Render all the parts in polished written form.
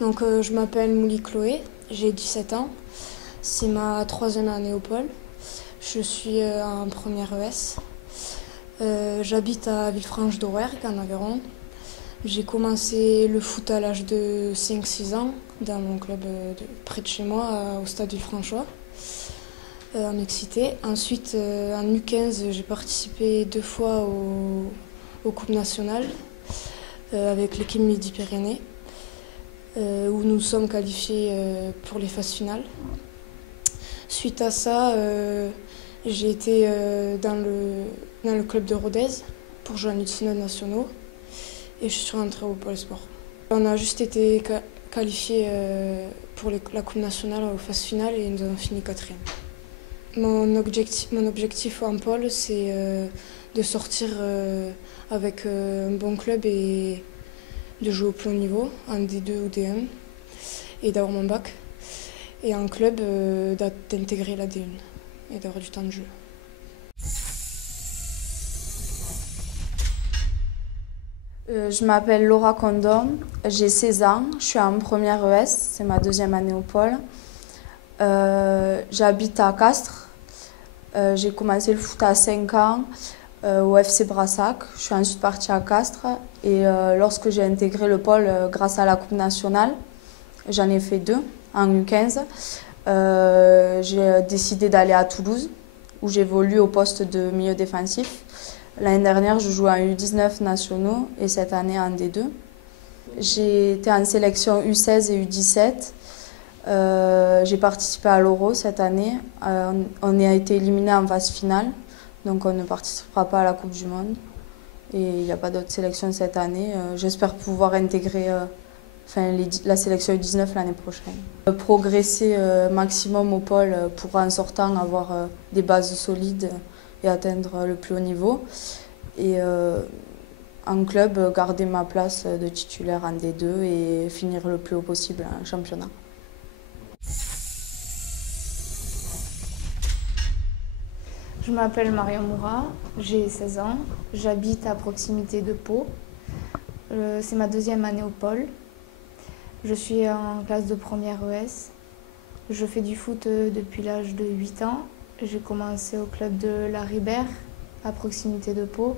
Je m'appelle Mouli Chloé, j'ai 17 ans. C'est ma troisième année au pôle. Je suis en première ES. J'habite à Villefranche-d'Auvergne, en Aveyron. J'ai commencé le foot à l'âge de 5-6 ans dans mon club près de chez moi, au stade Villefranchois, en mixité. Ensuite, en U15, j'ai participé 2 fois aux Coupes nationales avec l'équipe Midi-Pyrénées, où nous sommes qualifiés pour les phases finales. Suite à ça, j'ai été dans le club de Rodez pour jouer en U19 nationaux et je suis rentrée au pôle sport. On a juste été qualifiés pour la Coupe nationale aux phases finales et nous avons fini 4e. Mon objectif en pôle, c'est de sortir avec un bon club et de jouer au plus haut niveau, en D2 ou D1, et d'avoir mon bac. Et en club, d'intégrer la D1 et d'avoir du temps de jeu. Je m'appelle Laura Condom, j'ai 16 ans, je suis en première ES, c'est ma deuxième année au pôle. J'habite à Castres, j'ai commencé le foot à 5 ans au FC Brassac. Je suis ensuite partie à Castres et lorsque j'ai intégré le pôle grâce à la Coupe nationale, j'en ai fait 2 en U15. J'ai décidé d'aller à Toulouse où j'évolue au poste de milieu défensif. L'année dernière, je jouais en U19 nationaux et cette année en D2. J'ai été en sélection U16 et U17. J'ai participé à l'Euro cette année. On a été éliminé en phase finale, donc on ne participera pas à la Coupe du Monde. Et il n'y a pas d'autres sélections cette année. J'espère pouvoir intégrer la sélection U19 l'année prochaine. Progresser maximum au pôle pour en sortant avoir des bases solides et atteindre le plus haut niveau. Et en club, garder ma place de titulaire en D2 et finir le plus haut possible en championnat. Je m'appelle Marion Moura, j'ai 16 ans, j'habite à proximité de Pau. C'est ma deuxième année au pôle. Je suis en classe de première ES. Je fais du foot depuis l'âge de 8 ans. J'ai commencé au club de la Ribère, à proximité de Pau.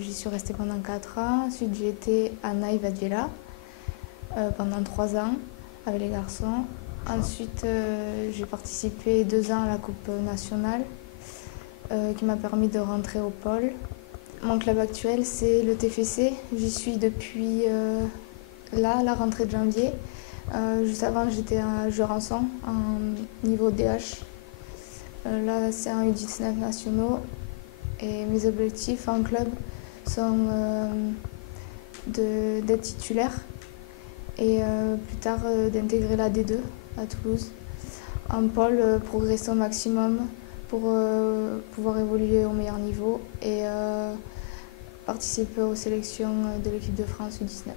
J'y suis restée pendant 4 ans. Ensuite, j'ai été à Naïvadjela pendant 3 ans avec les garçons. Ensuite, j'ai participé 2 ans à la Coupe nationale qui m'a permis de rentrer au pôle. Mon club actuel, c'est le TFC. J'y suis depuis la rentrée de janvier. Juste avant, j'étais un joueur en son, en niveau DH. Là, c'est un U19 nationaux. Et mes objectifs en club sont d'être titulaire et plus tard d'intégrer la D2 à Toulouse. En pôle, progresser au maximum pour pouvoir évoluer au meilleur niveau et participer aux sélections de l'équipe de France U19.